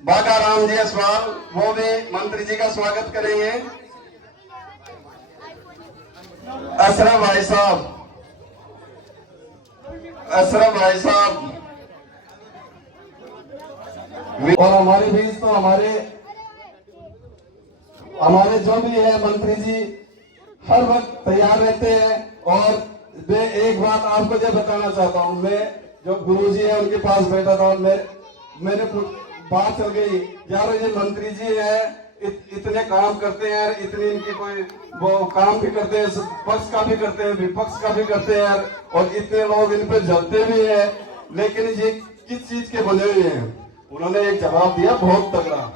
बागा राम जी असवाल, वो भी मंत्री जी का स्वागत करेंगे। अशरफ भाई साहब, अशरफ भाई साहब, और हमारे बीच तो हमारे जो भी है मंत्री जी हर वक्त तैयार रहते हैं। और मैं एक बात आपको जो बताना चाहता हूँ, मैं जो गुरुजी है उनके पास बैठा था, मेरे बात चल गई, यार ये मंत्री जी है इतने काम करते हैं, इतनी इनकी कोई वो काम भी करते हैं, पक्ष का भी करते हैं, विपक्ष का भी करते हैं, और इतने लोग इन पे जलते भी हैं, लेकिन ये किस चीज के बने हुए हैं? उन्होंने एक जवाब दिया बहुत तगड़ा।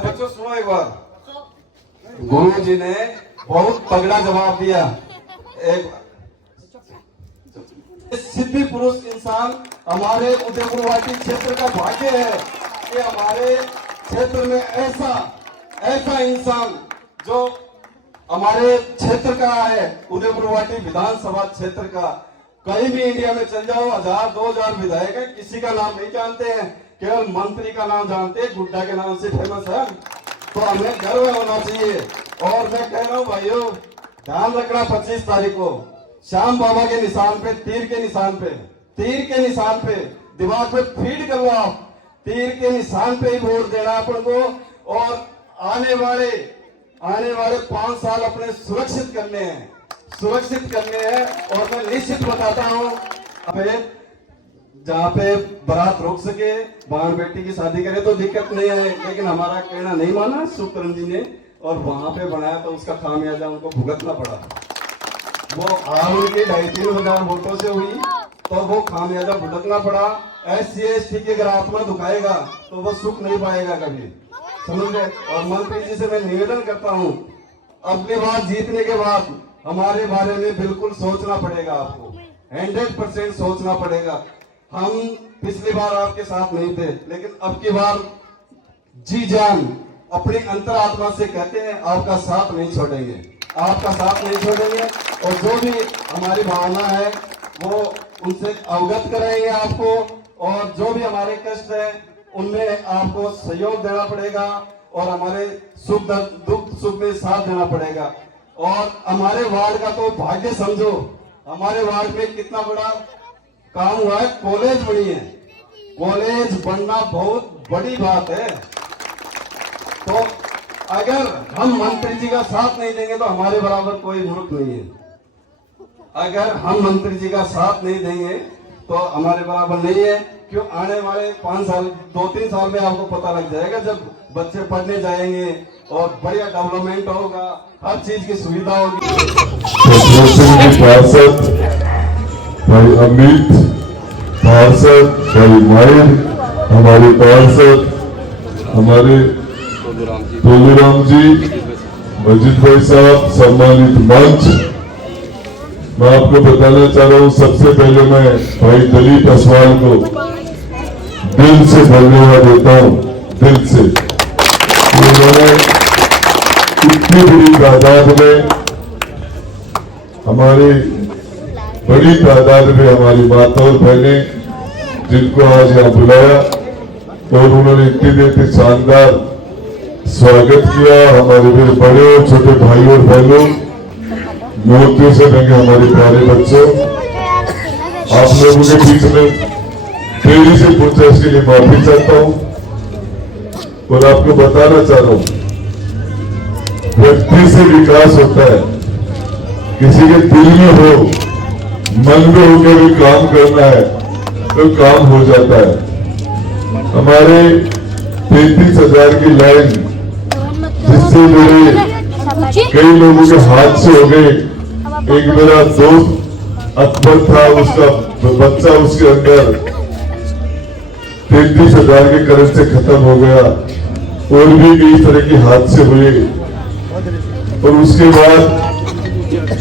बच्चों सुनो एक बार, गुरु जी ने बहुत तगड़ा जवाब दिया। एक सिद्धि पुरुष इंसान हमारे उदयपुर वाटी क्षेत्र का भाग्य है कि हमारे क्षेत्र में ऐसा इंसान जो हमारे क्षेत्र का है, उदयपुर वाटी विधानसभा क्षेत्र का। कहीं भी इंडिया में चल जाओ, 1000-2000 विधायक है, किसी का नाम नहीं जानते हैं, केवल मंत्री का नाम जानते हैं, गुड्डा के नाम से फेमस है। तो हमें गर्व होना चाहिए। और मैं कह रहा हूँ भाइयों, ध्यान रखना 25 तारीख को श्याम बाबा के निशान पे, तीर के निशान पे दिमाग पे फीड कर लो आप, तीर के निशान पे ही वोट देना अपन को। और आने वाले 5 साल अपने सुरक्षित करने हैं। और मैं निश्चित बताता हूँ, जहाँ पे बारात रुक सके, बहन बेटी की शादी करे तो दिक्कत नहीं है, लेकिन हमारा कहना नहीं माना सुकरण जी ने, और वहां पे बनाया तो उसका खामियाजा उनको भुगतना पड़ा। वो उनकी 2,500 वोटों से हुई तो वो खामियाजा भुगतना पड़ा। SC/ST की अगर आत्मा दुखाएगा तो वो सुख नहीं पाएगा कभी, समझ गए। और मंत्री जी से मैं निवेदन करता हूँ, अगली बार जीतने के बाद हमारे बारे में बिल्कुल सोचना पड़ेगा, आपको 100% सोचना पड़ेगा। हम पिछली बार आपके साथ नहीं थे, लेकिन अब की बार जी जान अपनी अंतरात्मा से कहते हैं आपका साथ नहीं छोड़ेंगे। और जो भी हमारी भावना है वो उनसे अवगत कराएंगे आपको, और जो भी हमारे कष्ट है उनमें आपको सहयोग देना पड़ेगा, और हमारे दुख सुख में साथ देना पड़ेगा। और हमारे वार्ड का तो भाग्य समझो, हमारे वार्ड में कितना बड़ा काम हुआ है, कॉलेज बनी है। कॉलेज बनना बहुत बड़ी बात है। तो अगर हम मंत्री जी का साथ नहीं देंगे तो हमारे बराबर कोई मूर्ख नहीं है। अगर हम मंत्री जी का साथ नहीं देंगे तो हमारे बराबर नहीं है। क्यों? आने वाले 5 साल 2-3 साल में आपको पता लग जाएगा, जब बच्चे पढ़ने जाएंगे और बढ़िया डेवलपमेंट होगा, हर चीज की सुविधा होगी। भाई अमित पार्षद, भाई माहिर, हमारे पार्षद, हमारे तोलूराम जी, मजिद भाई साहब, सम्मानित मंच, मैं आपको बताना चाह रहा हूँ, सबसे पहले मैं भाई दिलीप असवाल को दिल से धन्यवाद देता हूँ, दिल से। उन्होंने इतनी बड़ी तादाद में बड़ी तादाद में हमारी माता और बहनें, जिनको आज यहाँ बुलाया, और उन्होंने इतनी देर तक शानदार स्वागत किया। हमारे मेरे बड़े और छोटे भाई और बहनों, मोतियों से रंगे हमारे प्यारे बच्चों, आप लोगों के बीच में देरी से पहुंचा इसके लिए माफी चाहता हूं। और आपको बताना चाह रहा हूं, व्यक्ति से विकास होता है, किसी के दिल में हो, मन में होकर भी काम करना है तो काम हो जाता है। हमारे 33,000 की लाइन, जिससे मेरे कई लोगों के हादसे हो गए। एक मेरा दोस्त अकबर था, उसका बच्चा उसके अंदर 33,000 के करंट से खत्म हो गया, और भी कई तरह के हादसे हुए। और उसके बाद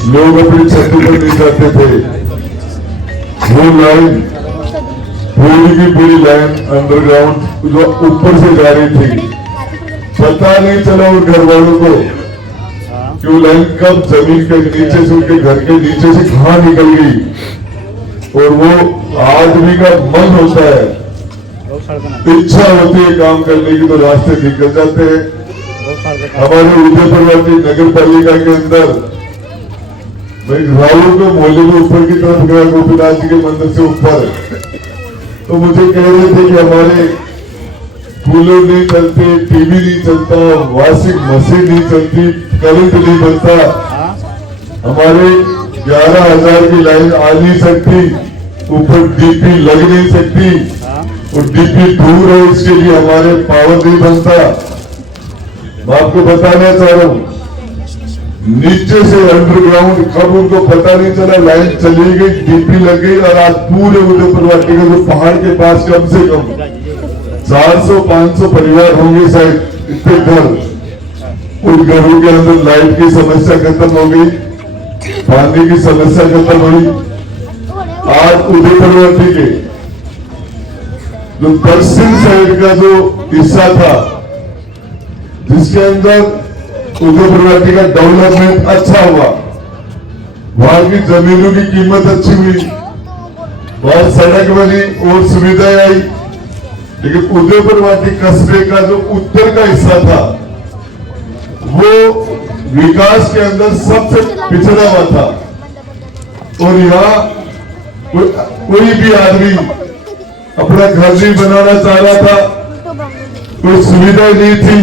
लोग अपनी छत पर नहीं जाते थे। वो लाइन पूरी की पूरी लाइन अंडरग्राउंड जो ऊपर से जा रही थी, पता नहीं चला उन घर वालों को कि वो लाइन कब जमीन के नीचे से, उनके घर के नीचे से कहां निकल गई। और वो आदमी का मन होता है इच्छा होती है काम करने की तो रास्ते निकल जाते हैं। हमारे उदयपुरवाटी नगर पालिका के अंदर मैं राहुल के मोहल्ले में ऊपर की तरफ गया, गोपीनाथ जी के मंदिर से ऊपर, तो मुझे कह रहे थे कि हमारे कूलर नहीं चलते, टीवी नहीं चलता, वॉशिंग मशीन नहीं चलती, करंट नहीं बनता, हमारे 11,000 की लाइन आ नहीं सकती, ऊपर डीपी लग नहीं सकती, और डीपी दूर है इसके लिए हमारे पावर नहीं बनता। मैं आपको बताना चाह रहा हूं, नीचे से अंडरग्राउंड कब उनको पता नहीं चला, लाइन चली गई, डीपी लग गई, और आज पूरे उदयपुरवाटी के जो पहाड़ के पास कम से कम 400-500 परिवार होंगे शायद, इतने घर, उन घरों के अंदर लाइट की समस्या खत्म हो गई, पानी की समस्या खत्म हुई। आज उदयपुरवाटी के जो दक्षिण साइड का जो हिस्सा था, जिसके अंदर उदयपुरवाटी का डेवलपमेंट अच्छा हुआ, वहां की जमीनों की कीमत अच्छी हुई, वहां सड़क बनी और सुविधाएं आई, लेकिन उदयपुरवाटी कस्बे का जो उत्तर का हिस्सा था वो विकास के अंदर सबसे पिछड़ा हुआ था, और यहाँ कोई भी आदमी अपना घर नहीं बनाना चाह रहा था, कोई सुविधा नहीं थी।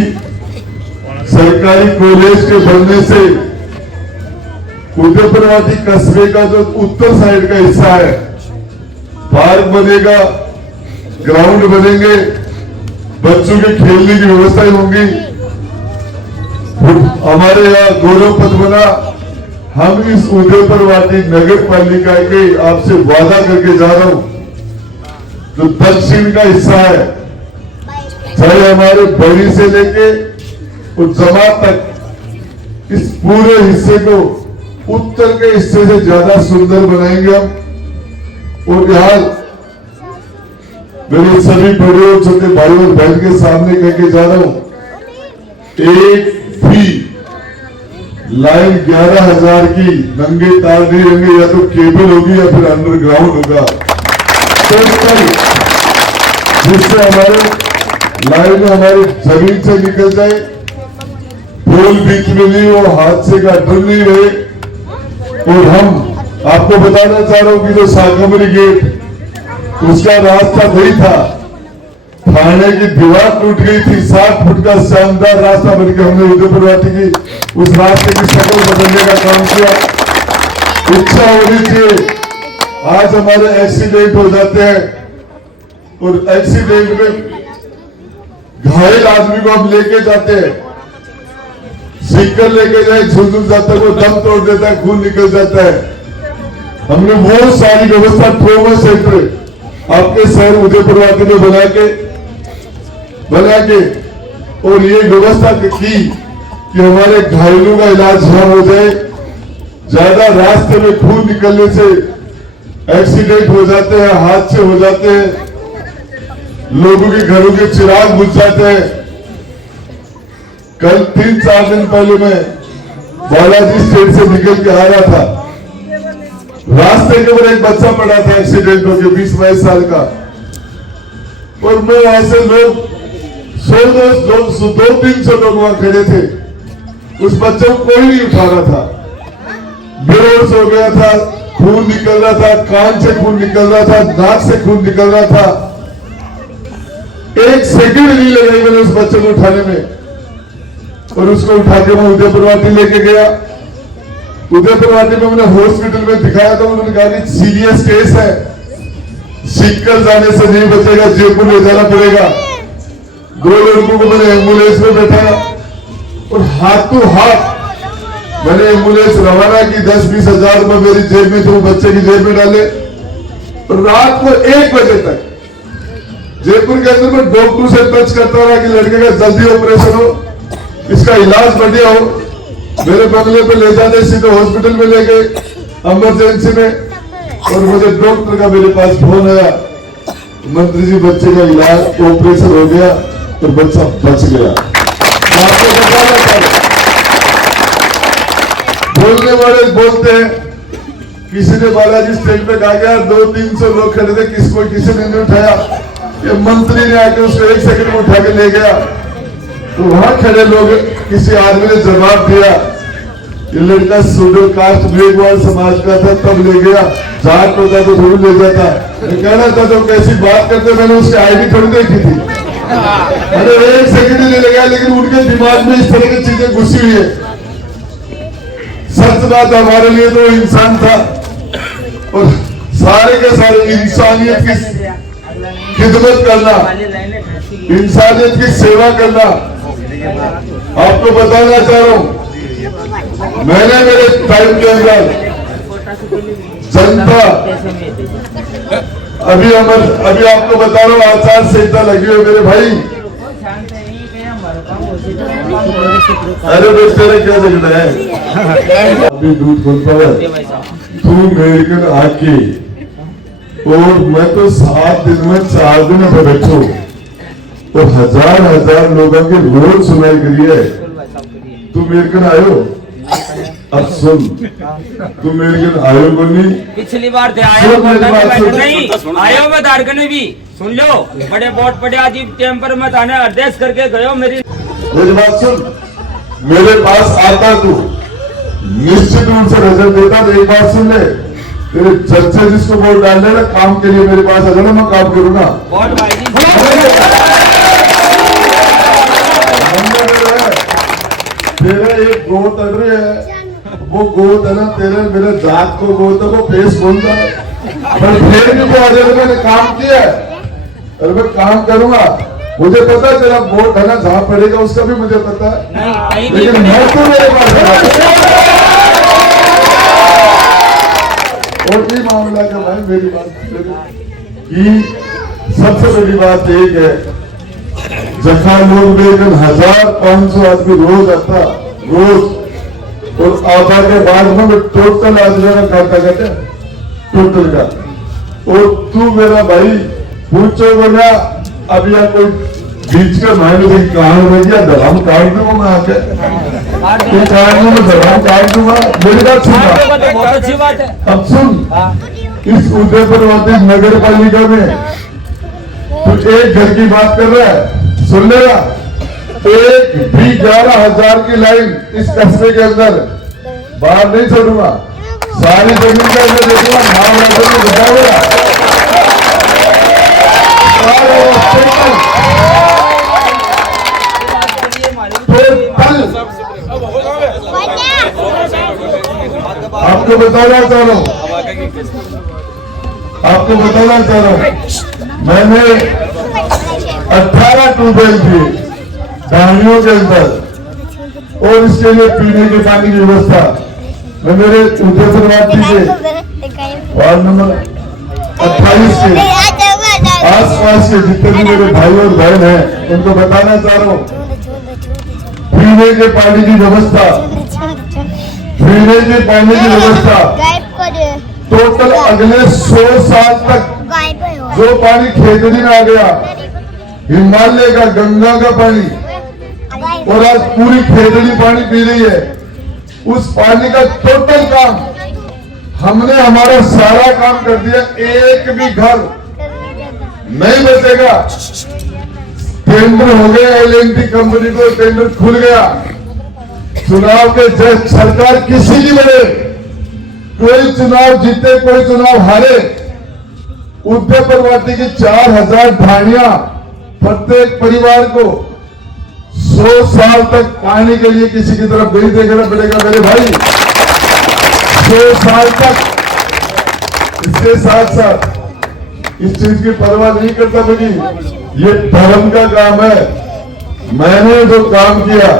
सरकारी कॉलेज के बनने से उदयपुरवाटी कस्बे का जो उत्तर साइड का हिस्सा है, पार्क बनेगा, ग्राउंड बनेंगे, बच्चों के खेलने की व्यवस्थाएं होंगी, हमारे यहाँ गौरव पथ बना। हम इस उदयपुरवाटी नगर पालिका के आपसे वादा करके जा रहा हूं, जो दक्षिण का हिस्सा है, चाहे हमारे बड़ी से लेके और जमा तक, इस पूरे हिस्से को उत्तर के हिस्से से ज्यादा सुंदर बनाएंगे हम। और यहाँ मेरे सभी बड़े और छोटे भाई और बहन के सामने कहके जा रहा हूं, एक भी लाइन 11,000 की नंगे तार नहीं रहेंगे, या तो केबल होगी या फिर अंडरग्राउंड होगा, जिससे हमारे लाइन हमारी जमीन से निकल जाए, पोल बीच में नहीं हो, हादसे का डर नहीं रहे। और हम आपको बताना चाह रहा हूं कि जो शाकंभरी गेट, उसका रास्ता नहीं था, थाने की दीवार टूट गई थी, 60 फुट का शानदार रास्ता बनकर हमने उदयपुरवाटी की उस रास्ते की शक्ल बदलने का काम किया। इच्छा होनी चाहिए। आज हमारे एक्सीडेंट हो जाते हैं, और एक्सीडेंट में घायल आदमी को हम लेके जाते हैं, सीकर लेके जाए, झुलझुल जाता है, वो दम तोड़ देता है, खून निकल जाता है। हमने वो सारी व्यवस्था ट्रोमा सेंटर आपके शहर उदयपुरवाटी में बना के और ये व्यवस्था की कि हमारे घायलों का इलाज यहाँ हो जाए। ज्यादा रास्ते में खून निकलने से एक्सीडेंट हो जाते हैं, हादसे हो जाते हैं, लोगों के घरों के चिराग बुझ जाते हैं। कल 3-4 दिन पहले मैं बालाजी स्टेट से निकल के आ रहा था, रास्ते के ऊपर एक बच्चा पड़ा था एक्सीडेंट होकर, 20-22 साल का, और मैं वहां से लोग 200-300 लोग वहां खड़े थे, उस बच्चे को कोई नहीं उठा रहा था, बेहोश हो गया था, खून निकल रहा था, कान से खून निकल रहा था, नाक से खून निकल रहा था। 1 सेकंड नहीं लगाई मैंने उस बच्चे को उठाने में, और उसको उठा के मैं उदयपुरवाटी लेके गया। उदयपुरवाटी में मैंने हॉस्पिटल में दिखाया तो उन्होंने कहा कि सीरियस केस है, सीकर जाने से नहीं बचेगा, जयपुर ले जाना पड़ेगा। 2 लड़कों को मैंने एम्बुलेंस में बैठाया और हाथों हाथ मैंने एम्बुलेंस रवाना की। 10-20 हजार रुपए मेरी जेब में थे, वो बच्चे की जेब में डाले। और रात को 1 बजे तक जयपुर के अंदर मैं डॉक्टर से टच करता रहा कि लड़के का जल्दी ऑपरेशन हो, इसका इलाज बढ़िया हो। मेरे बंगले पे ले जाने सीधे हॉस्पिटल में ले गए इमरजेंसी में, और मुझे डॉक्टर का मेरे पास फोन आया, मंत्री जी बच्चे का इलाज ऑपरेशन हो गया और बच्चा बच गया। आपको बताना चाहिए, बोलने वाले बोलते हैं। किसी ने बालाजी स्टेज पे कहा गया 200-300 लोग खड़े थे, किसी ने नहीं उठाया। कि मंत्री ने आके उसको 1 सेकंड में उठा के ले गया, तो वहां खड़े लोग किसी आदमी ने जवाब दिया कि लड़का शेड्यूल कास्ट बेगवाल समाज का था तब ले गया, जाट होता तो जरूर ले जाता। मैं कहना था तो कैसी बात करते, मैंने उसकी आईडी थोड़ी देखी थी। अरे 1 सेकंड ही ले गया, लेकिन उनके दिमाग में इस तरह की चीजें घुसी हुई है। सच बात हमारे लिए तो इंसान था और सारे के सारे इंसानियत की खिदमत करना, इंसानियत की सेवा करना। आपको बताना चाह रहा हूं, मैंने मेरे टाइम के अंदर जनता अभी आपको बता रहा हूँ, आचार संहिता लगी हुई मेरे भाई। अरे बस तेरा क्या झगड़ा है? अभी दूध खोलता है तू मेरे को आके, और मैं तो 7 दिन में 4 दिन पे बैठो तो हजार लोगों की रोज सुनाई करी है। तू मेरे को आयो, अब सुन, तू मेरे को आयो बोली, पिछली बार थे आयो नहीं आयो में दारकने भी सुन लो, बड़े बोट पड़े अजीब टेम्पर में थाने आदेश करके गयो। मेरी बात सुन, मेरे पास आता तू निश्चित रूप से रिजल्ट देता। तो एक बात सुन ले, तेरे चर्चा जिसको वोट डालने ना काम के लिए मेरे पास अगर मैं काम करूंगा। तेरा एक गोत है, वो गोत है ना तेरे मेरे जात को गोत है, वो फेस बोलता है, पर फिर भी वो अजय मैंने काम किया है और मैं काम करूंगा। मुझे पता है तेरा वोट है ना जहां पड़ेगा उसका भी मुझे पता है, लेकिन मैं तो मेरे पास और भी मामला का भाई मेरी बात की सबसे बड़ी बात एक है, जखा लोग बेगन 1500 आदमी रोज आता रोज, और आधा के बाद में टोटल आदमी का खाता कहते टोटल का। और तू मेरा भाई पूछोगे ना, अभी यहाँ कोई बीच के महीने से कहां रह गया, दलाम काट दूंगा मैं आके, दलाम काट दूंगा। मेरी बात सुन, अब सुन, इस उदयपुरवादी नगर पालिका में तू एक घर की बात कर रहा है, सुन लेगा, एक भी 11,000 की लाइन इस कस्बे के अंदर बाहर नहीं छोड़ूंगा। सारी जमीन का मैं देखूंगा, नाम राज्य में बताऊंगा। आपको बताना चाह रहा हूँ, मैंने 18 ट्यूबवेल थी डालियों के अंदर, और इसके लिए पीने के पानी की व्यवस्था मैं मेरे उदयपुरवासी के वार्ड नंबर 28 के आसपास के जितने भी मेरे भाई और बहन हैं उनको बताना चाह रहा हूँ, पीने के पानी की व्यवस्था, पीने के पानी की व्यवस्था टोटल अगले 100 साल तक जो पानी खेतड़ी में आ गया, हिमालय का गंगा का पानी, और आज पूरी खेतड़ी पानी पी रही है, उस पानी का टोटल काम हमने हमारा सारा काम कर दिया। एक भी घर नहीं बचेगा। टेंडर हो गया, एल&टी कंपनी को टेंडर खुल गया। चुनाव के जज सरकार किसी की बने, कोई चुनाव जीते कोई चुनाव हारे, उदयपुरवासी की 4000 ढाणियां प्रत्येक परिवार को 100 साल तक पानी के लिए किसी की तरफ नहीं देखना पड़ेगा मेरे भाई, 100 साल तक। इसके साथ साथ इस चीज की परवाह नहीं करता बनी, ये धर्म का काम है। मैंने जो काम किया,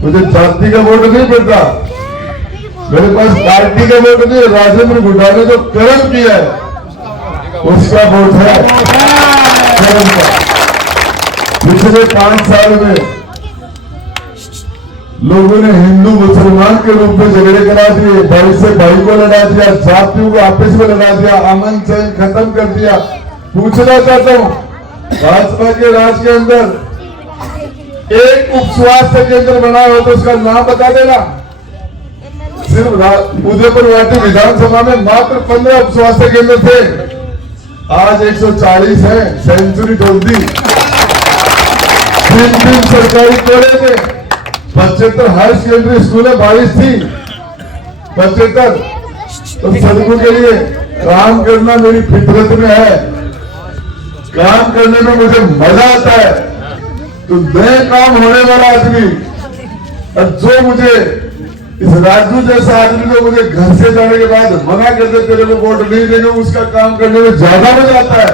मुझे जाति का वोट नहीं पड़ता, मेरे पास पार्टी का वोट नहीं, राजेंद्र गुड्डा ने जो कर्म किया है उसका वोट है कर्म का। पिछले 5 साल में लोगों ने हिंदू मुसलमान के रूप में झगड़े करा दिए, भाई से भाई को लड़ा दिया, जातियों को आपस में लड़ा दिया, अमन चैन खत्म कर दिया। पूछना चाहता हूं, भाजपा के राज के अंदर एक उप स्वास्थ्य केंद्र बना हो तो उसका नाम बता देना। सिर्फ उदयपुरवाटी विधानसभा में मात्र 15 उप स्वास्थ्य केंद्र थे, आज 140 है, सेंचुरी तोड़ दी। 3 सरकारी तोड़े थे, 75 हाई सेकेंडरी स्कूल है, 22 थी, 75। तो सदगुरु के लिए काम करना मेरी फितरत में है, काम करने में मुझे मजा आता है। तो नए काम होने वाला आदमी, और जो मुझे इस राजू जैसा आदमी को मुझे घर से जाने के बाद मना कर दे तेरे को वोट नहीं देंगे, उसका काम करने में ज्यादा मजा आता है,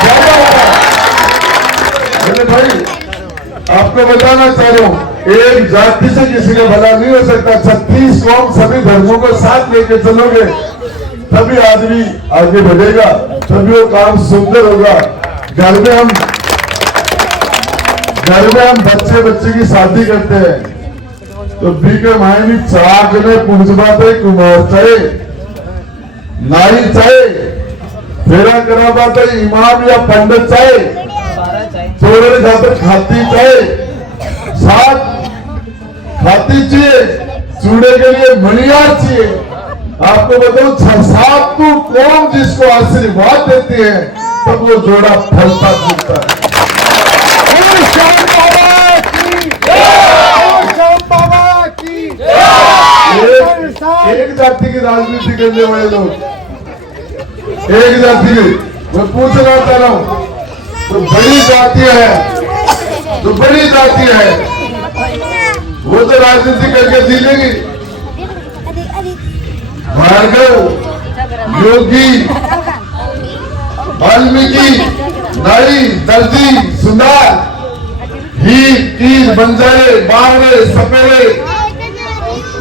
ज्यादा आता है। मैंने भाई आपको बताना चाह रहा हूं, एक जाति से किसी का भला नहीं हो सकता। 36 कौम सभी धर्मों को साथ लेके चलोगे तभी आदमी आगे बढ़ेगा, तभी वो काम सुंदर होगा। घर में हम बच्चे की शादी करते हैं तो बीके मायनी चाक ने पूछबाते कुमार चाहे नाई चाहे फेरा करा बाते इमाम या पंडित चाहे चोरे खातर खाती चाहे साथ खाती चाहिए, चूड़े के लिए मणियार चाहिए। आपको बताऊं 6-7 कौम जिसको आशीर्वाद देती है तब वो जोड़ा फलता फूलता है। एक जाति की राजनीति करने वाले लोग, एक जाति की, मैं पूछना चाह रहा हूं, तो बड़ी जाति है, तो बड़ी जाति है, वो तो राजनीति करके जी लेगी। भार्गव, योगी, वाल्मीकि, नारी, दर्जी, सुनार, हीर, कीर, बंजारे, बावरे, सपेरे,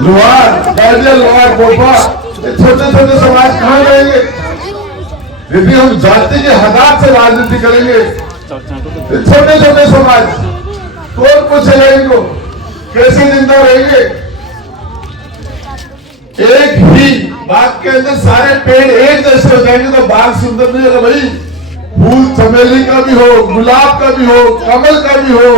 लोहार, गार्जियन, लोहार, गोपा, ये छोटे छोटे समाज कहाँ रहेंगे? यदि हम जाति के हदात से राजनीति करेंगे, ये छोटे छोटे समाज कौन पूछेगा इनको, कैसे जिंदा रहेंगे? एक ही बाग के अंदर सारे पेड़ एक जैसे हो जाएंगे तो बाग सुंदर नहीं होगा भाई। फूल चमेली का भी हो, गुलाब का भी हो, कमल का भी हो,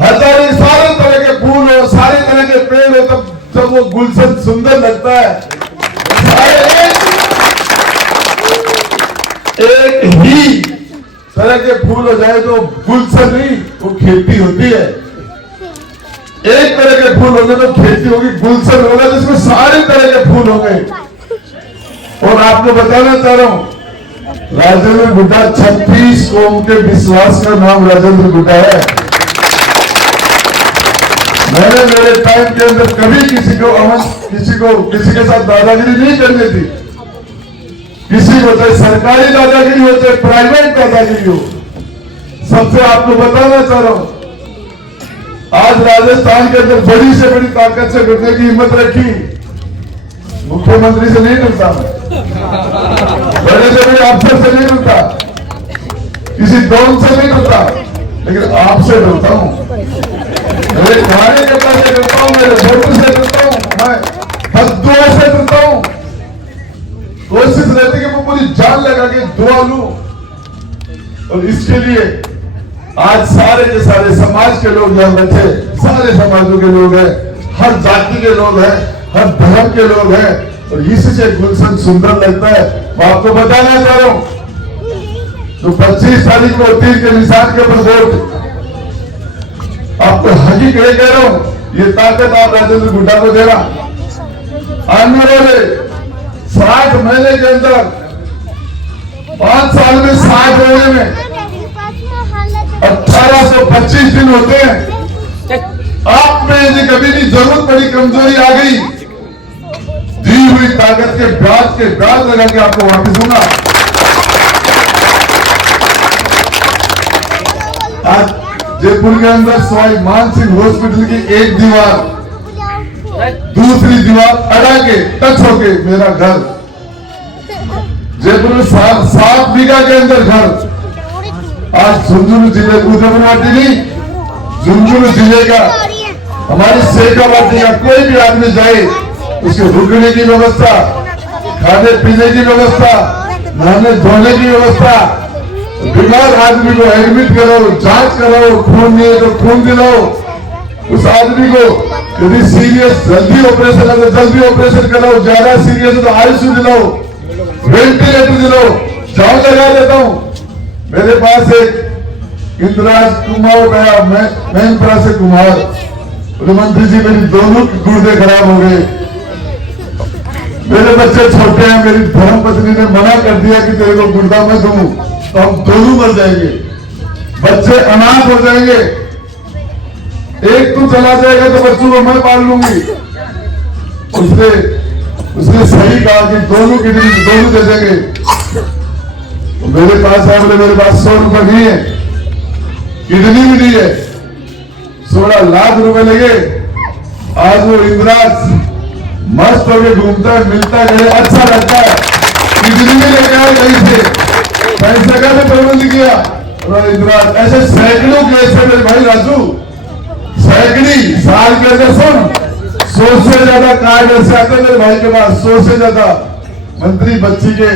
हजारों सारे तरह के फूल हो, सारे तरह के पेड़ हो, तब जब वो गुलशन सुंदर लगता है। सारे एक ही तरह के फूल हो जाए तो गुलशन नहीं, वो खेती होती है। एक तरह के फूल होंगे तो खेती होगी, गुलशन होगा जिसमें सारे तरह के फूल होंगे। और आपको बताना चाह रहा हूं, राजेंद्र गुड्डा 36 कौम के विश्वास का नाम राजेंद्र गुड्डा है। मैंने मेरे टाइम के अंदर कभी किसी के साथ दादागिरी नहीं करनी थी। किसी को चाहे सरकारी दादागिरी हो चाहे प्राइवेट दादागिरी हो, सबसे आपको बताना चाह रहा हूं, आज राजस्थान के अंदर बड़ी से बड़ी ताकत से डरने की हिम्मत रखी, मुख्यमंत्री से नहीं डरता मैं, बड़े से बड़े अफसर से नहीं डरता, किसी डॉन से नहीं डरता, लेकिन आपसे डरता हूं। मेरे कार्यकर्ता से डरता हूं, मेरे वोटर से डरता हूं, मैं हदुआ से डरता हूं। कोशिश रहती कि मैं पूरी जान लगा के दुआ लूं, और इसके लिए आज सारे के सारे समाज के लोग यहाँ बैठे, सारे समाजों के लोग हैं, हर जाति के लोग हैं, हर धर्म के लोग हैं, और इससे गुलशन सुंदर लगता है। मैं आपको बताना चाह रहा हूं, तो 25 तारीख को तीर के निशान के ऊपर वोट, आपको हकीकत कह रहा हूं, ये ताकत आप राजेंद्र गुड्डा को देना। आने वाले 60 महीने के अंदर 5 साल में 60 महीने में 1825 दिन होते हैं। आप में यदि कभी भी जरूरत पड़ी, कमजोरी आ गई, दी हुई ताकत के ब्याज लगा के आपको वापस दूंगा। आज जयपुर के अंदर सवाई मानसिंह हॉस्पिटल की एक दीवार दूसरी दीवार अड़ा के टच होके मेरा घर, जयपुर में 7 बीघा के अंदर घर, आज झुंझुनू जिले उदयपुरवाटी नहीं, झुंझुनू जिले का हमारी शेखावाटी का कोई भी आदमी जाए, उसके रुकने की व्यवस्था, खाने पीने की व्यवस्था, नहाने धोने की व्यवस्था, बीमार आदमी को एडमिट कराओ, जांच कराओ, खून नहीं है तो खून दिलाओ, उस आदमी को यदि सीरियस जल्दी ऑपरेशन है तो जल्दी ऑपरेशन कराओ, ज्यादा सीरियस है तो आईसीयू दिलाओ। वेंटिलेटर दिलो, जाओ लगा देता हूं। मेरे पास एक इंद्राज कुमार गया, मैनपुरा से कुमार, बोले मंत्री जी मेरी दोनों गुर्दे खराब हो गए, मेरे बच्चे छोटे हैं, मेरी धर्म पत्नी ने मना कर दिया कि तेरे को गुर्दा मैं दूं तो हम दोनों मर जाएंगे, बच्चे अनाथ हो जाएंगे, एक तू चला जाएगा तो बच्चों को मैं पाल लूंगी। उसने सही कहा कि दोनों किडनी दोनों दे देंगे। तो मेरे पास है, बोले मेरे पास 100 रुपए नहीं है, किडनी भी नहीं है, 16 लाख रुपए लगे। आज वो इंद्राज मस्त होके घूमता है, मिलता है, अच्छा लगता है, किडनी भी लेके आए कहीं से, पैसे का भी प्रबंध किया। और इंद्राज ऐसे सैकड़ों केस है मेरे भाई राजू, सैकड़ी साल के अंदर सुन 100 से ज्यादा कार्ड ऐसे आते मेरे भाई के पास, 100 से ज्यादा। मंत्री बच्ची के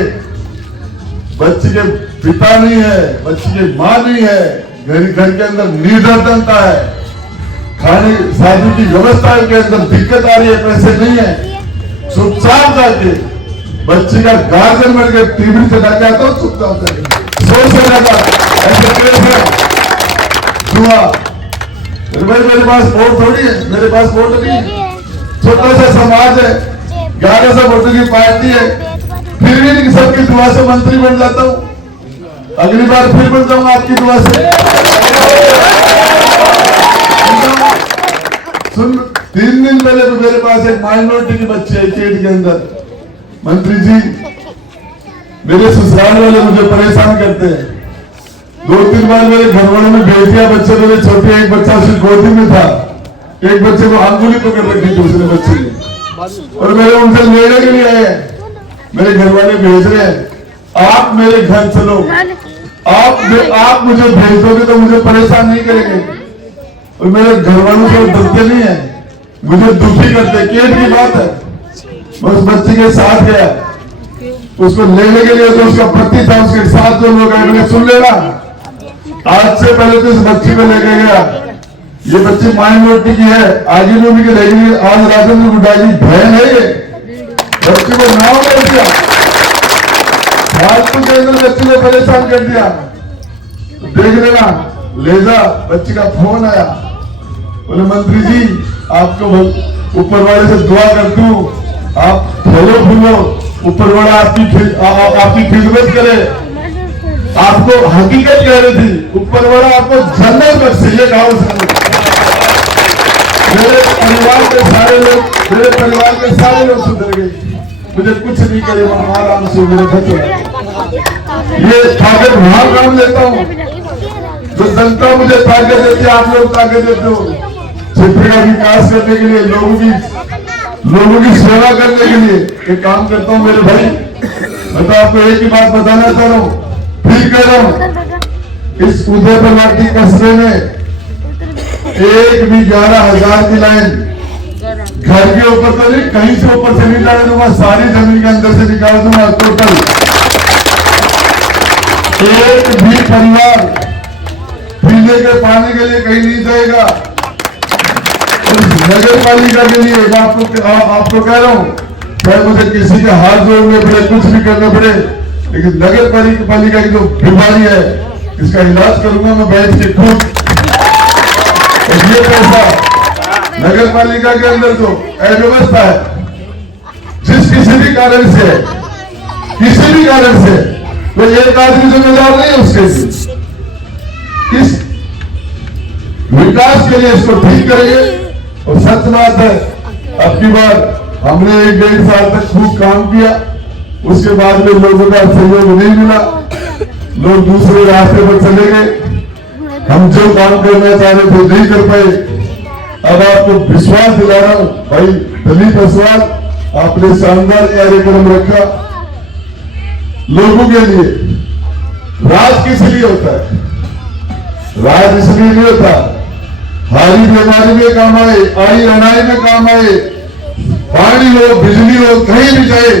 पिता नहीं है, बच्ची की माँ नहीं है, घर के अंदर निर्धनता है, खाने शादी की व्यवस्था के अंदर दिक्कत आ रही है, पैसे नहीं है, चुपचाप जाके बच्ची का गार्जियन बन के टीवी से जाके आता हूँ, चुपचाप जाके 100 से ज्यादा ऐसे केस है। हुआ मेरे पास वोट थोड़ी है, मेरे पास वोट नहीं है, छोटा सा समाज है, 1100 वोटों की पार्टी है, फिर भी सबकी दुआ से मंत्री बन जाता हूँ, अगली बार फिर बन जाऊंगा आपकी दुआ से। सुन 3 दिन पहले तो मेरे पास एक माइनॉरिटी की बच्ची है केट के अंदर, मंत्री जी मेरे ससुराल वाले मुझे परेशान करते हैं, 2-3 बार मेरे घर वालों ने भेज दिया, बच्चे मेरे छोटे, एक बच्चा उसकी गोदी में था, एक बच्चे को अंगुली पकड़ रखी दूसरे बच्चे ने, और मेरे उनसे लेने के लिए आए, मेरे घर वाले भेज रहे हैं आप मेरे घर चलो, आप मुझे भेज दोगे तो मुझे परेशान नहीं करेंगे, और मेरे घर वालों से डरते नहीं है, मुझे दुखी करते। केट की बात है, मैं उस बच्चे के साथ गया, उसको लेने के लिए तो उसका पति था, उसके साथ जो लोग आए, मैंने सुन लेना आज से पहले तो इस बच्ची को लेके गया, ये बच्ची माइनॉरिटी की है, आगे में भी रहेगी, आज राजेंद्र गुड्डा की बहन है, ये बच्ची को नाम कर दिया, फालतू के अंदर बच्ची को परेशान कर दिया। देख लेना, ले जा, बच्ची का फोन आया, बोले मंत्री जी आपको ऊपर वाले से दुआ कर दूं, आप फलो फूलो, ऊपर वाला आपकी खिदमत करे, आपको हकीकत कह रही थी, ऊपर वाला आपको जन्नत बख्शे, ये कहा उसने। मेरे परिवार के सारे लोग सुधर गए, मुझे कुछ नहीं करे, आराम से मेरे घर ये ताकत वहां काम लेता हूँ, जो जनता मुझे ताकत देती है, आप लोग ताकत देते हो क्षेत्र का विकास करने के लिए, लोगों की सेवा करने के लिए एक काम करता हूँ मेरे भाई। मैं तो आपको एक ही बात बताना चाह रहा हूँ, फिर कह रहा हूँ, इस उदयपुर कस्बे में एक भी 11,000 की लाइन घर के ऊपर तो नहीं, कहीं से ऊपर से नहीं डाल दूंगा, सारी जमीन के अंदर से निकाल दूंगा टोटल। एक भी परिवार पीने के पानी के लिए कहीं नहीं जाएगा। नगर पालिका के लिए मैं आपको कह रहा हूँ, चाहे मुझे किसी के हाथ जोड़ने पड़े, कुछ भी करना पड़े, लेकिन नगर पालिका की जो बीमारी है इसका इलाज करूंगा मैं बैठ के खुद। ये पैसा नगर पालिका के अंदर जो अव्यवस्था है, किसी भी कारण से तो एक आदमी जिम्मेदार नहीं है उसके लिए, इस विकास के लिए इसको ठीक करेंगे। और सच बात है, अब की बार हमने 1-1.5 साल तक खूब काम किया, उसके बाद में लोगों का सहयोग नहीं मिला, लोग दूसरे रास्ते पर चले गए, हम जो काम करना चाह रहे थे नहीं कर पाए। अब आपको विश्वास दिला रहा हूं भाई, दलीप असवाल आपने शानदार कार्यक्रम रखा लोगों के लिए। राज किस लिए होता है? राज इसलिए नहीं होता, हारी बीमारी में काम आए, आई अनाई में काम आए, पानी हो, बिजली हो, कहीं भी जाए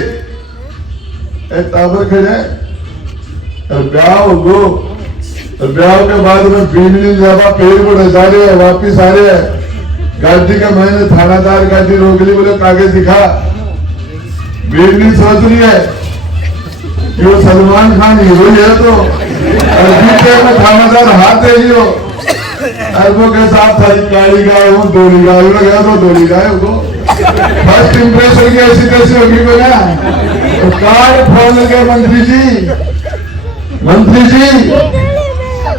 टावर खड़े ब्याह हो, ब्याह के बाद में बिजली ज्यादा पेड़ को नजा रहे हैं, वापिस आ रहे हैं, गाड़ी का मैंने थानादार गाड़ी रोक ली, बोले कागज दिखा, बिजली सोच रही है कि वो सलमान खान हीरो ही है तो अरबी में थानादार हाथ है ही हो। अरबों के साथ सारी काली गाय हूँ, डोली गाय में गया तो डोली गाय हो। फर्स्ट इंप्रेशन की ऐसी कैसी होगी को ना तो कार्ड फोन लगे मंत्री जी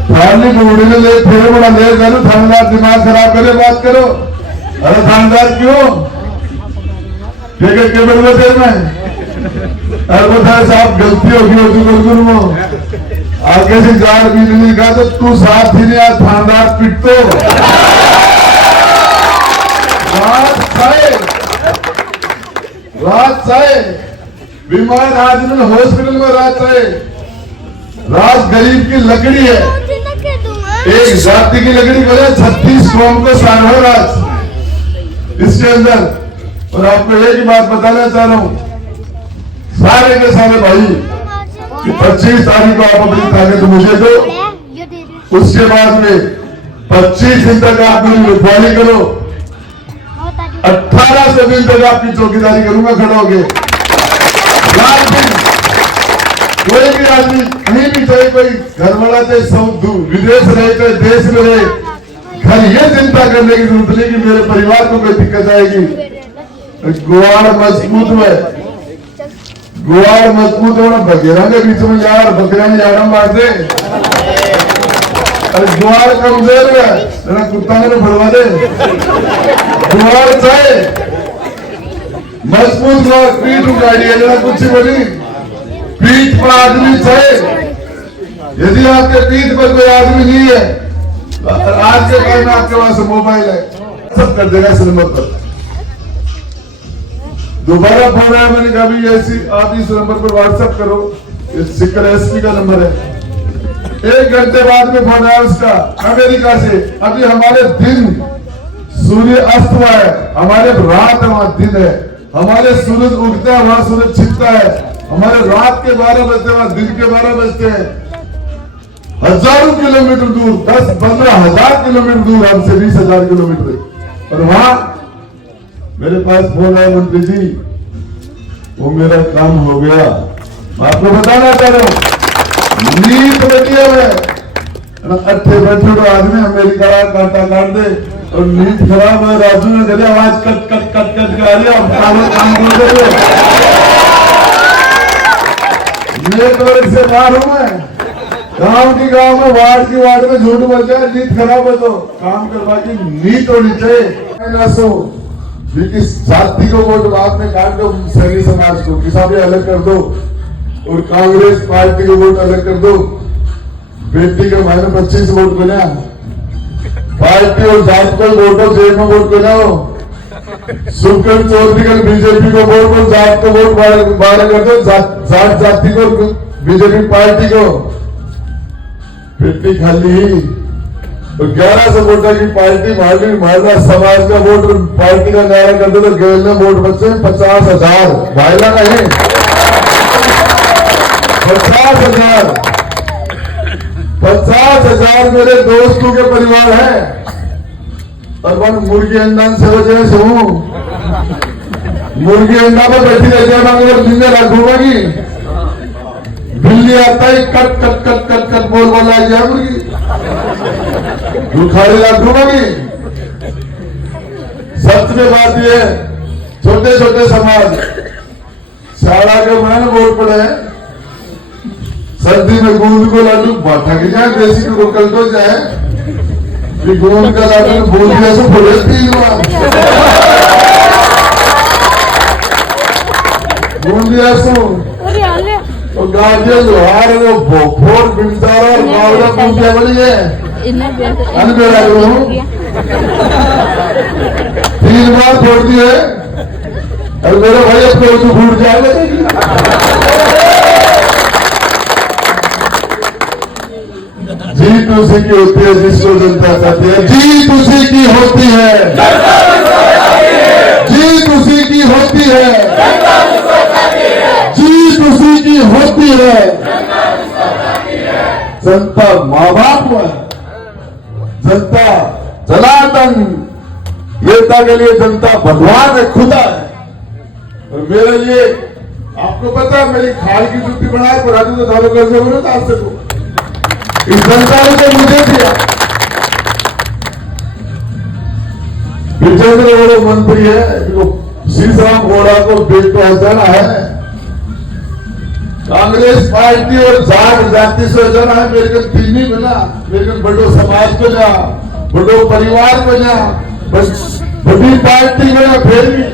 फैमिली मुड़ी में ले फिर बड़ा ले करो थानेदार दिमाग खराब करे बात करो। अरे थानेदार क्यों के बड़े तेरे में अरे वो था साहब गलती होगी वो आगे से जार भी नहीं कहा तो तू साथ ही नहीं आज थानेदार पिट तो रात साए बीमार आदमी हॉस्पिटल में रात साए रात गरीब की लकड़ी है, एक जाति की लकड़ी बोले 36 कौम को सार हो राज इसके अंदर। और आपको एक ही बात बताना चाह रहा हूं सारे के सारे भाई कि 25 तारीख को आप अपनी ताकत मुझे दो, उसके बाद में 25 दिन तक आप मेरी रखवाली करो, 1800 दिन तक आपकी चौकीदारी करूंगा खड़ा होके। कोई भी आदमी कहीं भी चाहे कोई घर वाला चाहे सब विदेश रहे चाहे देश में रहे, घर ये चिंता करने की जरूरत नहीं कि मेरे परिवार को कोई दिक्कत आएगी। गुआड़ मजबूत है, गुआड़ मजबूत होना बघेरा के बीच में यार बकरियां यारा मार दे। अरे गुआड़ कमजोर है जरा कुत्ता ने बढ़वा दे। गुआड़ चाहे मजबूत गुआड़ पीठ उगाड़ी है जरा कुछ ही बोली पीठ पर आदमी चाहे। यदि आपके पीठ पर कोई आदमी नहीं है आज के टाइम में आपके पास मोबाइल है सब कर देगा इस नंबर पर। दोबारा फोन आया मैंने कहा भी ऐसी आप इस नंबर पर व्हाट्सएप करो, सिक्कर एसपी का नंबर है। 1 घंटे बाद में फोन आया उसका अमेरिका से, अभी हमारे दिन सूर्य अस्त हुआ है, हमारे रात है वहां दिन है, हमारे सूरज उगता है वहां सूरज छिपता है, हमारे रात के 12 बजते हैं वहां दिन के 12 बजते हैं। हजारों किलोमीटर दूर 10-15 हजार किलोमीटर दूर हमसे 20,000 किलोमीटर। और वहां मेरे पास फोन आया मंत्री जी वो मेरा काम हो गया। आपको बताना चाह रहा हूं नींद बढ़िया है अट्ठे बैठे तो आदमी अमेरिका कांटा काट दे और नींद खराब है। राजू ने कहा आवाज कट कट कट कट के आ रही है काम कर दे नेटवर्क से बाहर हूं मैं। गांव की गांव में वार्ड की वार्ड में झूठ बोल जाए नींद खराब है तो काम करवा की नींद होनी चाहिए। किस जाति को वोट बाद में काट दो, सैनी समाज को किसान अलग कर दो और कांग्रेस पार्टी को वोट अलग कर दो। बेटी के मायने 25 वोट बना पार्टी और जात को वोटो जेब में वोट बनाओ। सुप्रीम चौधरी का बीजेपी को वोट और जात को वोट 12 कर दो, जाट जाति को बीजेपी पार्टी को। बेटी खाली तो 1100 वोटर की पार्टी महिला समाज का वोट पार्टी का नारा कर दे तो गेल में वोट बचे 50,000 महिला नहीं 50,000 मेरे दोस्तों के परिवार है। और मैं मुर्गी अंडा से वजह से हूँ मुर्गी अंडा पर बैठी रहती है जिंदे रखूंगा की बिल्ली आता है cut cut cut cut cut बोल बोला जाए मुर्गी दुखाड़ी रखूंगा की। सच में बात ये छोटे छोटे समाज शाला के मैंने वोट पड़े सर्दी में गूंद को लाडू बाटा के जाए देसी को कल तो जाए गूंद का लाडू बूंद जैसे फोड़े बूंद जैसो तो गाजिया लोहार वो भोफोर बिमदार और गावड़ा बूंदिया बड़ी है अनबेड़ा करूं 3 बार छोड़ दिए और मेरे भाई अब तो फूट जाएगा। जीत उसी की होती है जिसको जनता चाहती है। जीत उसी की होती है, जीत उसी की होती है, जीत उसी की होती है। जनता माँ बाप है, जनता जनार्दन, नेता के लिए जनता भगवान है, खुदा है। और मेरे लिए आपको पता है मेरी खाल की जुत्ती बनाए पर राजू तो चालू कर दो ना आज से को इस संसार को मुझे दिया। विजेंद्र बड़े मंत्री है, श्रीराम घोड़ा को बेट जाना है। कांग्रेस पार्टी और जाति से जाना है। मेरे को तीन ही बना, मेरे को बड़ो समाज बना, बड़ो परिवार बना, बड़ी पार्टी बना, फिर भी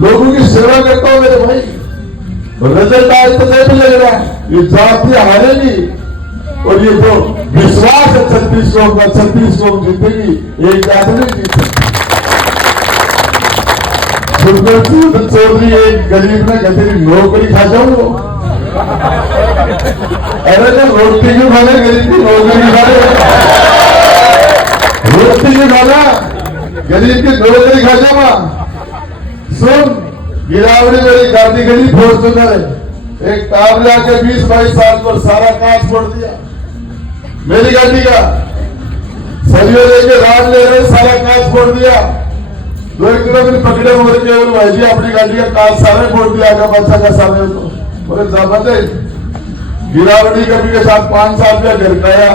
लोगों की सेवा करता हूं मेरे भाई। रिजल्ट आज तो नहीं मिलेगा, ये जाति हारेगी और ये जो विश्वास है 36 को जीतेगी, एक जाति नहीं जीत सकती। सुखदेव चौधरी एक गरीब ने गरीब नौकरी खा जाऊंगा। अरे तो रोटी क्यों खाने, गरीब की नौकरी खा रहे, रोटी क्यों खाना, गरीब की नौकरी खा जाऊंगा। सुन, गिरावड़ी मेरी गाड़ी खड़ी फॉर्चूनर है, एक कार लाके 20-22 साल पर सारा कांच फोड़ दिया मेरी गाड़ी का। सरियों लेके रात ले रहे, सारा कांच फोड़ दिया। 2 किलोमीटर पकड़े मोर केवल भाई जी अपनी गाड़ी का कांच सारे फोड़ दिया, का बच्चा का सामने तो बोले जबरदस्त। गिरावड़ी कभी के साथ 5 साल का घर खाया,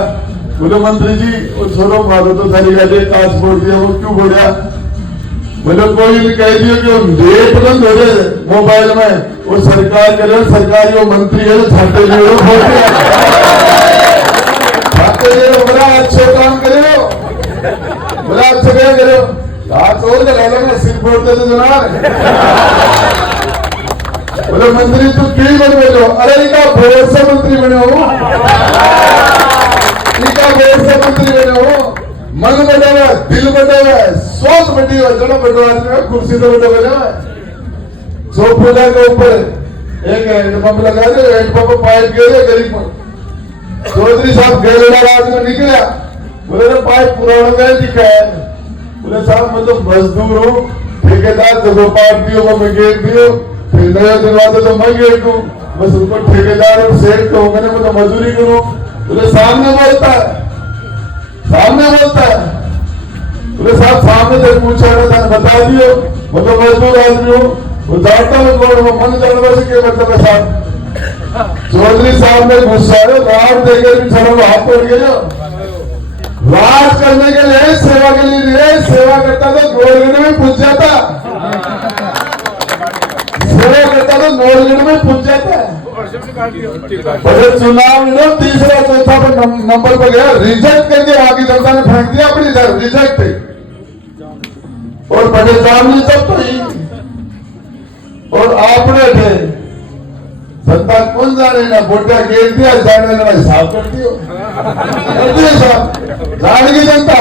बोले मंत्री जी वो छोड़ो मारो तो सारी गाड़ी कांच फोड़ दिया। वो क्यों बोलिया, बोले कोई नहीं कह दिया कि वो रेट बंद हो रहे मोबाइल में, वो सरकार करे, सरकारी वो मंत्री है छाते लिए छाते लिए बड़ा अच्छे काम करे, बड़ा अच्छा क्या करे, हाथ और लगा लेना सिर फोड़ते तो जना। बोले मंत्री तू क्यों बन बोलो, अरे इनका बोर्ड से मंत्री बने हो, इनका बोर्ड से मंत्री बने हो। मन बटा हुआ, दिल बटा हुआ है, सोच बटी हुआ, जड़ा बटा हुआ, कुर्सी तो बटा हुआ है। सोफा के ऊपर एक हैंडपंप लगा दे, हैंडपंप पाइप गिरे गरीब पर। चौधरी साहब गैलेडा रात में निकला, बोले ना पाइप पुराना गया दिखा है। बोले साहब मैं तो मजदूर हूँ, ठेकेदार जब पाइप दियो वो मैं गेट दियो, फिर नया दिलवाते तो मैं गेट दूं, बस उनको ठेकेदार और सेठ को मैंने मैं तो मजदूरी करूँ। बोले सामने बोलता है, सामने बोलता है। बोले साहब सामने से पूछा था बता दियो, मैं तो मजदूर आदमी हूँ, वो जानता हूँ कौन वो मन जानवर से क्या मतलब है साहब। चौधरी साहब ने गुस्सा है, रात देकर भी छड़ा हाथ तोड़ गया। राज करने के लिए, सेवा के लिए सेवा करता तो गोलगढ़ में पूछ जाता, सेवा करता तो गोलगढ़ में पूछ जाता। चुनाव में तीसरा चौथा पर नंबर पर गया, रिजेक्ट करके आगे जनता ने फेंक दिया अपनी इधर रिजेक्ट। और बड़े जामली तब तो ही और आपने थे जनता कौन जाने ना बोटिया गेट दिया, जाने ना हिसाब कर दियो, कर दिए साहब जान की जनता।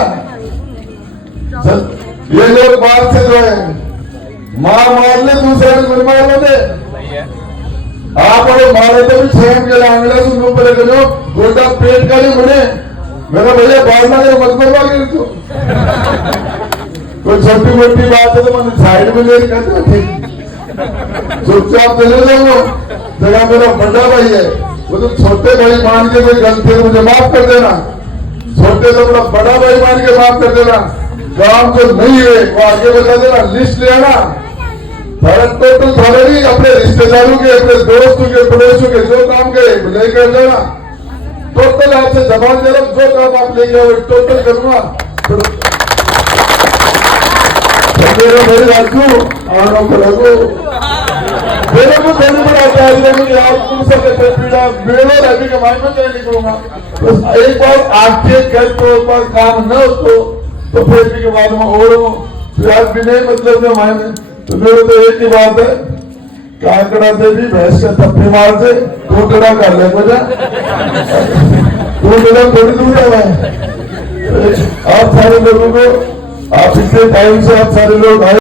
ये लोग बात से जो है मार ले दूसरे मन मार ले, आप मारे तो भी छेम के लांगड़ा सुन ऊपर करो गोटा पेट का नहीं बने, मेरा भैया बालना के मत मरवा के तू कोई छोटी मोटी बात है तो मैंने साइड में ले करते ठीक चुपचाप चले जाओ। जगह मेरा बड़ा भाई है, वो तो छोटे भाई मान के कोई गलती है मुझे माफ कर देना, छोटे तो अपना बड़ा भाई मान के माफ कर देना। काम जो नहीं है वो आगे बता देना, लिस्ट ले आना। टोटल थोड़े नहीं, अपने रिश्तेदारों के, अपने दोस्तों के, पड़ोसियों के जो काम के लेकर जाना, टोटल आपसे जबान दे रहा, जो काम आप लेके आओ टोटल करूंगा। मेरे राजू आनों को लगो मेरे को देने पड़ा चाहिए, आप तुमसे पीड़ा मेरे रवि के भाई में क्या निकलूंगा। बस एक बार आपके घर को ऊपर काम न हो तो फिर के बाद में और फिर भी नहीं मतलब जो मायने। तो मेरे तो एक ही बात है, कांकड़ा से भी भैंस का थप्पी मार से टोकड़ा कर ले मुझे, टोकड़ा थोड़ी दूर है। आप सारे लोगों को, आप इतने टाइम से आप सारे लोग आए।